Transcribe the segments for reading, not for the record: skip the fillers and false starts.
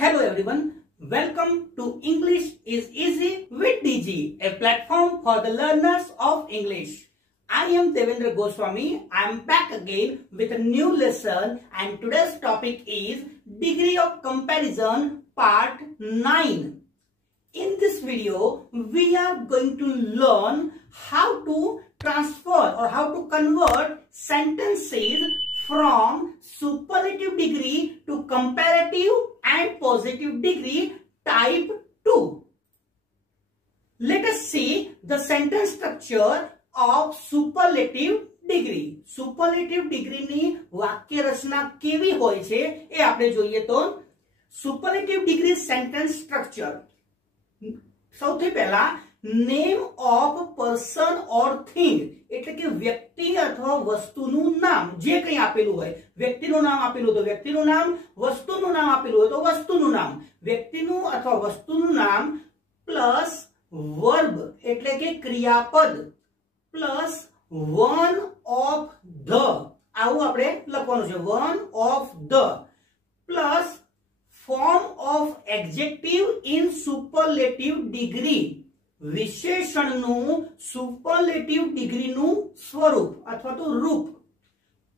Hello everyone, welcome to English is Easy with DG, a platform for the learners of English. I am Devendra Goswami. I am back again with a new lesson and today's topic is Degree of Comparison Part 9. In this video, we are going to learn how to transfer or how to convert sentences from superlative degree to comparative and positive degree type 2. Let us see the sentence structure of superlative degree. Superlative degree ની વાક્ય રચના કેવી હોય છે એ આપણે જોઈએ તો superlative degree sentence structure. સૌથી પહેલા name of person or thing એટલે કે વ્યક્તિ અથવા વસ્તુનું નામ જે કંઈ આપેલું હોય વ્યક્તિનું નામ આપેલું તો વ્યક્તિનું નામ વસ્તુનું નામ આપેલું હોય તો વસ્તુનું નામ વ્યક્તિનું અથવા વસ્તુનું નામ પ્લસ વર્બ એટલે કે ક્રિયાપદ પ્લસ one of the આવું આપણે લખવાનું છે one of the plus form of adjective in superlative degree વિશેષણનું સુપરલેટિવ ડિગ્રીનું સ્વરૂપ અથવા તો રૂપ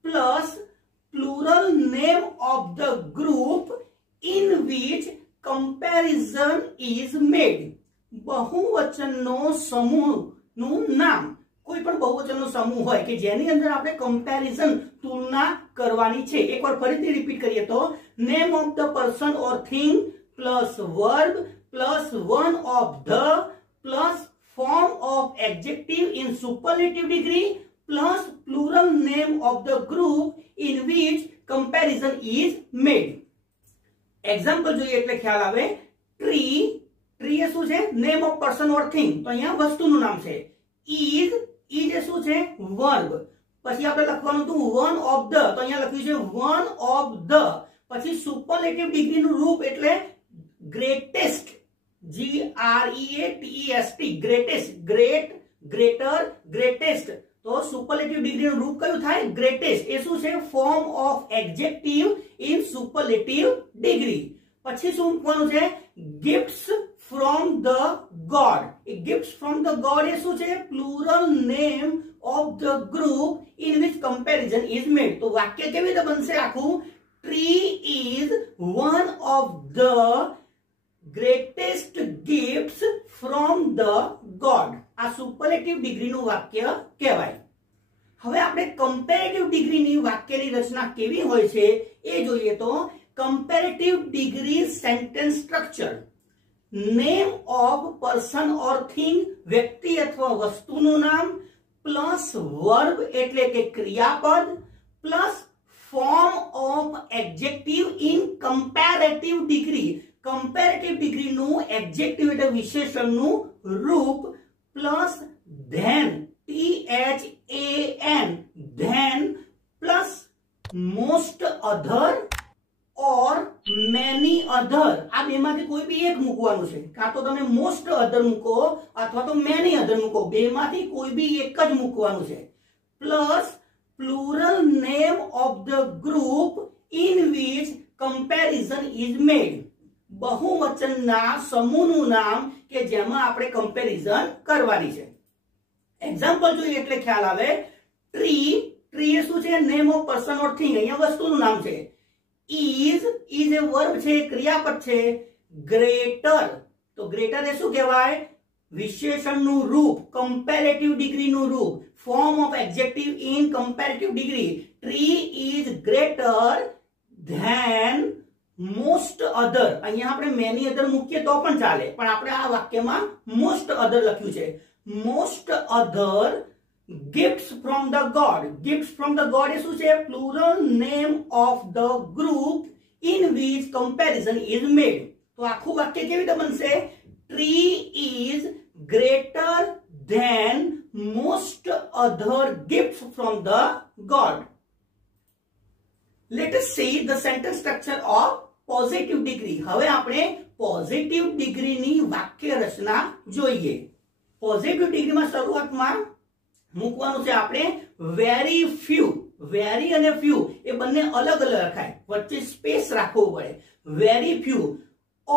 plus plural name of the group in which comparison is made બહુવચનનો સમૂહનું નામ કોઈ પણ બહુવચનનો સમૂહ હોય કે જેની અંદર આપણે કમ્પેરિઝન તુલના કરવાની છે એકવાર ફરીથી રિપીટ કરીએ તો name of the person or thing plus verb plus one of the plus form of adjective in superlative degree plus plural name of the group in which comparison is made. Example જોઈએ એટલે ખ્યાલ આવે tree એ શું છે name of person or thing તો અહીંયા વસ્તુનું નામ છે is એ શું છે verb પછી આપણે લખવાનું હતું one of the તો અહીંયા લખ્યું છે one of the પછી superlative degree નું રૂપ એટલે greatest GREATEST greatest great greater greatest તો superlative degree નું રૂપ કયું થાય greatest એ શું છે form of adjective in superlative degree પછી શું મૂકવાનું છે gifts from the god A gifts from the god એ શું છે plural name of the group in which comparison is made તો વાક્ય કેવી રીતે બનશે આખું tree is one of the greatest gifts from the god આ સુપરલેટિવ ડિગ્રીનું વાક્ય કહેવાય હવે આપણે કમ્પેરેટિવ ડિગ્રીની વાક્યની રચના કેવી હોય છે એ જોઈએ તો comparative degree sentence structure name of person or thing વ્યક્તિ અથવા વસ્તુનું નામ પ્લસ વર્બ એટલે કે ક્રિયાપદ plus form of adjective in comparative degree comparative degree નું adjective એટલે વિશેષણનું રૂપ plus then THAN then plus most other or many other આ બેમાંથી કોઈ બી એક મૂકવાનું છે કાં તો તમે most other મૂકો અથવા તો many other મૂકો બેમાંથી કોઈ બી એક જ મૂકવાનું છે plus plural name of the group in which comparison is made બહુવચનના સમૂહનું નામ કે જેમાં આપણે કમ્પેરિઝન કરવાની છે એક્ઝામ્પલ જોઈએ એટલે ખ્યાલ આવે ટ્રી એ શું છે name of person or thing અહીંયા વસ્તુનું નામ છે ઇઝ એ વર્બ છે ક્રિયાપદ છે ગ્રેટર તો ગ્રેટર એ શું કહેવાય વિશેષણનું રૂપ કમ્પેરેટિવ ડિગ્રીનું રૂપ form of adjective in comparative degree tree is greater than most other અહીંયા આપણે many other મૂકીએ તો પણ ચાલે પણ આપણે આ વાક્યમાં most other લખ્યું છે most other gifts from the god એ શું છે plural name of the group in which comparison is made તો આખું વાક્ય કેવી રીતે બનશે tree is greater than most other gifts from the god. Let us see the sentence structure of positive degree. હવે આપણે positive degree ની વાક્ય રચના જોઈએ. positive degree માં શરૂઆતમાં મૂકવાનું છે આપણે very few. very અને few એ બંને અલગ અલગ લખાય, વચ્ચે સ્પેસ રાખવો પડે. very few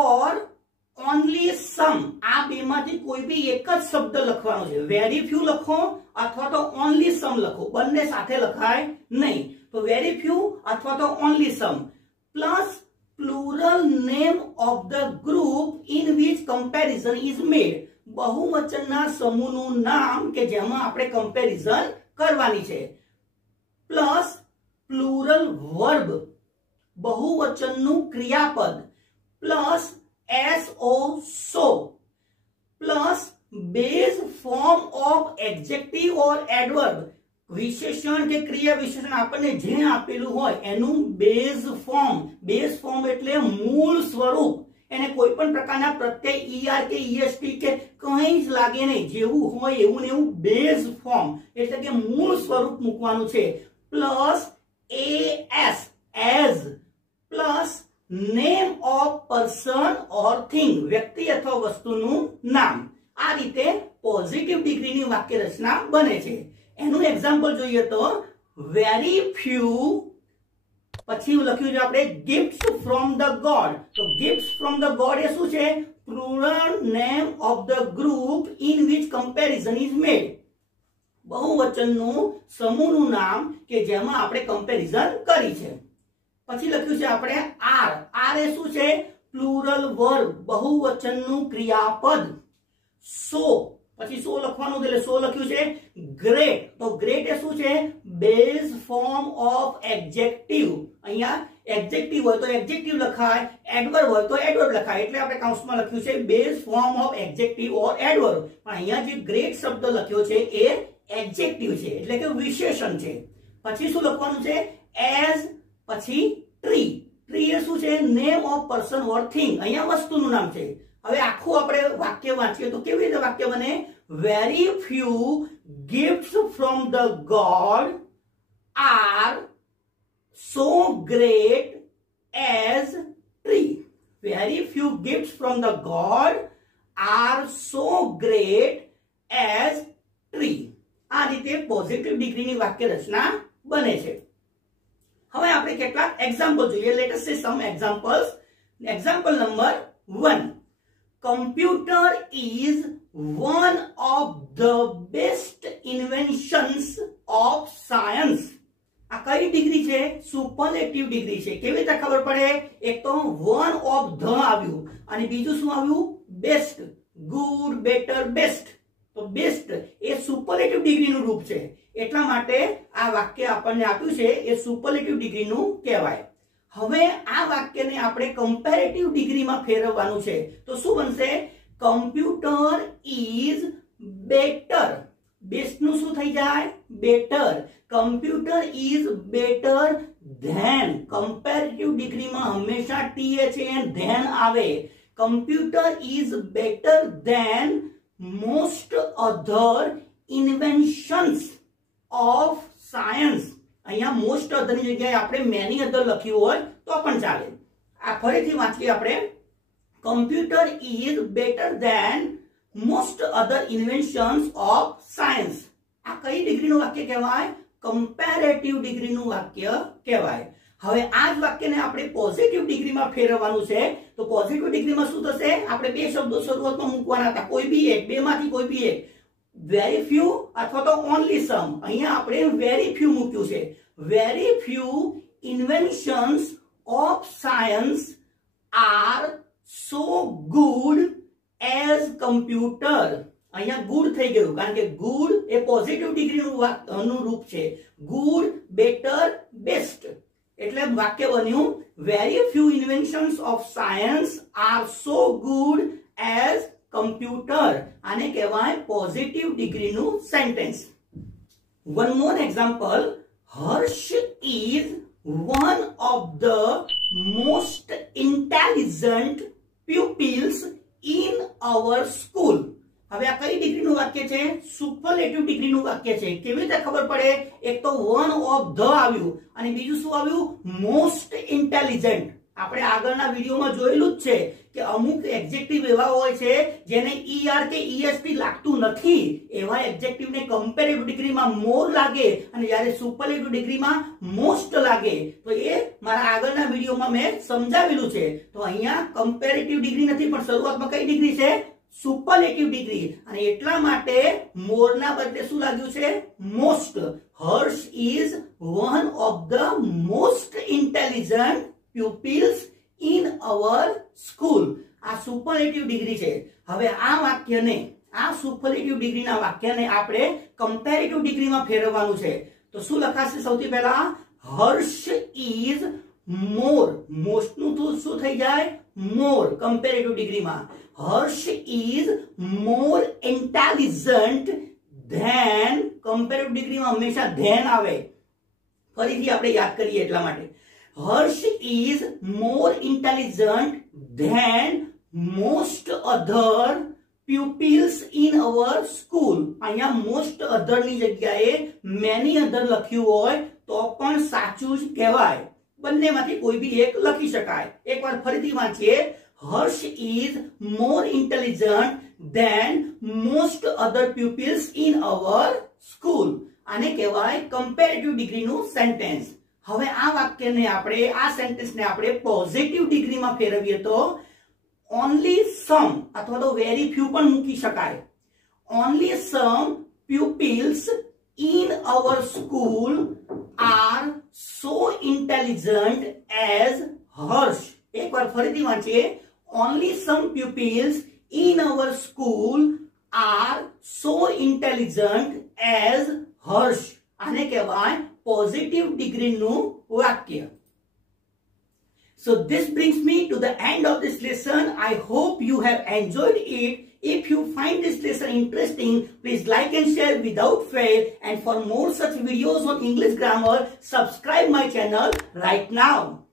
ઓર ઓનલી સમ, આ બેમાંથી કોઈ બી એક જ શબ્દ લખવાનો છે. વેરી ફ્યુ લખો અથવા તો ઓનલી સમ લખો, બંને સાથે લખાય નહીં. તો વેરી ફ્યુ અથવા તો only some plus plural name of the group in which comparison is made, બહુવચનના સમૂહનું નામ કે જેમાં આપણે કમ્પેરિઝન કરવાની છે. પ્લસ પ્લુરલ વર્બ, બહુવચનનું ક્રિયાપદ, plus SO so, plus base form of adjective और एडवर्ब, विशेषण के क्रिया विशेषण आपने जे आपेलू होय एनु बेस फॉर्म એટલે મૂળ સ્વરૂપ, એને કોઈ પણ પ્રકારના પ્રત્યય er કે est કે કંઈ જ લાગે નહીં, જેવું હોય એવું ને એવું બેઝ ફોર્મ એટલે કે મૂળ સ્વરૂપ મૂકવાનું છે. Plus as as, plus name of person और थिंग, व्यक्ति अथवा वस्तुનું નામ. આ રીતે પોઝિટિવ ડિગ્રીની વાક્ય રચના બને છે. એનું એક્ઝામ્પલ જોઈએ તો વેરી ફ્યુ, પછી લખ્યું છે આપણે ગિફ્ટ્સ ફ્રોમ ધ ગોડ. તો ગિફ્ટ્સ ફ્રોમ ધ ગોડ એ શું છે? Plural name of the group in which comparison is made, બહુવચનનું સમૂહનું નામ કે જેમાં આપણે કમ્પેરિઝન કરી છે. પછી લખ્યું છે આપણે આર. આર એ શું છે? પ્લુરલ વર્બ, બહુવચનનું ક્રિયાપદ. સો, પછી સો લખવાનું એટલે સો લખ્યું છે ગ્રેટ. તો ગ્રેટ એ શું છે? Base form of adjective. અહીંયા એડજેક્ટિવ હોય તો એડજેક્ટિવ લખાય, એડવર્બ હોય તો એડવર્બ લખાય, એટલે આપણે કૌંસમાં લખ્યું છે base form of adjective or adverb. પણ અહીંયા જે ગ્રેટ શબ્દ લખ્યો છે એ એડજેક્ટિવ છે એટલે કે વિશેષણ છે. પછી શું લખવાનું છે? એઝ, પછી ટ્રી. ટ્રી એ શું છે? Name of person or thing, અહીંયા વસ્તુનું નામ છે. હવે આખું આપણે વાક્ય વાંચીએ તો કેવી રીતે વાક્ય બને? Very few gifts from the God are so great as tree. Very few gifts from the God are so great as tree. આ રીતે પોઝિટિવ ડિગ્રીની વાક્ય રચના બને છે. હવે આપણે કેટલાક એક્ઝામ્પલ જોઈએ. Let us say some examples. Example number 1, computer is one of the best inventions of science. આ કઈ ડિગ્રી છે? સુપરલેટિવ ડિગ્રી છે. કેવી રીતે ખબર પડે? એક તો વન ઓફ ધ આવ્યું અને બીજું શું આવ્યું? બેસ્ટ. Good, better, best. તો બેસ્ટ એ સુપરલેટિવ ડિગ્રીનું રૂપ છે, એટલા માટે આ વાક્ય આપણને આપ્યું છે એ સુપરલેટિવ ડિગ્રીનું કહેવાય. હવે આ વાક્યને આપણે કમ્પેરેટિવ ડિગ્રીમાં ફેરવવાનું છે. તો શું બનશે? Computer is better. બેસ્ટનું શું થઈ જાય? Better. Computer is better than. Comparative ડિગ્રીમાં હંમેશા THN ધેન આવે. Computer is better than most other inventions of science. અહીંયા most other ની જગ્યાએ આપણે many other લખ્યું હોય તો પણ ચાલે. આ ફરીથી વાંચીએ આપણે. Computer is better than most other inventions of science. આ કઈ ડિગ્રીનું વાક્ય કહેવાય? કમ્પેરેટિવ ડિગ્રીનું વાક્ય કહેવાય. હવે આ જ વાક્યને આપણે પોઝિટિવ ડિગ્રીમાં ફેરવવાનું છે. તો પોઝિટિવ ડિગ્રીમાં શું થશે? આપણે બે શબ્દો શરૂઆતમાં મૂકવાના હતા, કોઈ બી એક, બેમાંથી કોઈ બી એક. વેરી ફ્યુ અથવા તો ઓનલી સમ. અહીંયા આપણે વેરી ફ્યુ મૂક્યું છે. Very few inventions of science are so good as computer. અહીંયા ગુડ થઈ ગયું કારણ કે ગુડ એ પોઝિટિવ ડિગ્રીનું રૂપ છે. Good, better, best. એટલે વાક્ય બન્યું very few inventions of science are so good as computer. આને કહેવાય પોઝિટિવ ડિગ્રીનું sentence. One more example. Harsh is one of the most intelligent pupils in our school. હવે આ કઈ ડિગ્રીનું વાક્ય છે? સુપરલેટિવ ડિગ્રીનું વાક્ય છે. કેવી રીતે ખબર પડે? એક તો વન ઓફ ધ આવ્યું અને બીજું શું આવ્યું? Most intelligent. આપણે આગળના વિડીયોમાં જોયેલું જ છે કે અમુક એડજેક્ટિવ એવા હોય છે જેને ER કે EST લાગતું નથી, એવા એડજેક્ટિવને કમ્પેરેટિવ ડિગ્રીમાં મોર લાગે અને જ્યારે સુપરલેટિવ ડિગ્રીમાં મોસ્ટ લાગે. તો એ મારા આગળના વિડીયોમાં મેં સમજાવેલું છે. તો અહીંયા કમ્પેરેટિવ ડિગ્રી નથી પણ શરૂઆતમાં કઈ ડિગ્રી છે? Superlative degree. અને એટલા માટે મોરના બદલે શું લાગ્યું છે? Most. Harsh is one of the most intelligent pupils in our school. આ સુપરલેટિવ ડિગ્રી છે. હવે આ વાક્યને, આ સુપરલેટિવ ડિગ્રીના વાક્યને આપણે કમ્પેરેટિવ ડિગ્રીમાં ફેરવવાનું છે. તો શું લખાશે? સૌથી પહેલા હર્ષ ઇઝ મોર. મોસ્ટ નું તો શું થઈ જાય? મોર. કમ્પેરેટિવ ડિગ્રીમાં Harsh is more intelligent than. Comparative ડિગ્રીમાં હંમેશા ધેન આવે. ફરીથી આપણે યાદ કરીએ એટલા માટે. Harsh is more intelligent than most other pupils in our school. અહીંયા most other ની જગ્યાએ many other લખ્યું હોય તો પણ સાચું જ કહેવાય. બંનેમાંથી કોઈ બી એક લખી શકાય. એકવાર ફરીથી વાંચીએ. Harsh is more intelligent than most other pupils in our school. આને કહેવાય કમ્પેરેટિવ ડિગ્રીનું સેન્ટેન્સ. હવે આ વાક્યને આપણે, આ સેન્ટેન્સને આપણે પોઝિટિવ ડિગ્રીમાં ફેરવીએ તો ઓન્લી સમ અથવા તો વેરી ફ્યુ પણ મૂકી શકાય. Only some pupils in our school are so intelligent as Harsh. એકવાર ફરીથી વાંચીએ. Only some pupils in our school are so intelligent as Harsh. આને કહેવાય positive degree નું વાક્ય. So this brings me to the end of this lesson. I hope you have enjoyed it. If you find this lesson interesting, please like and share without fail. And for more such videos on English grammar, subscribe my channel right now.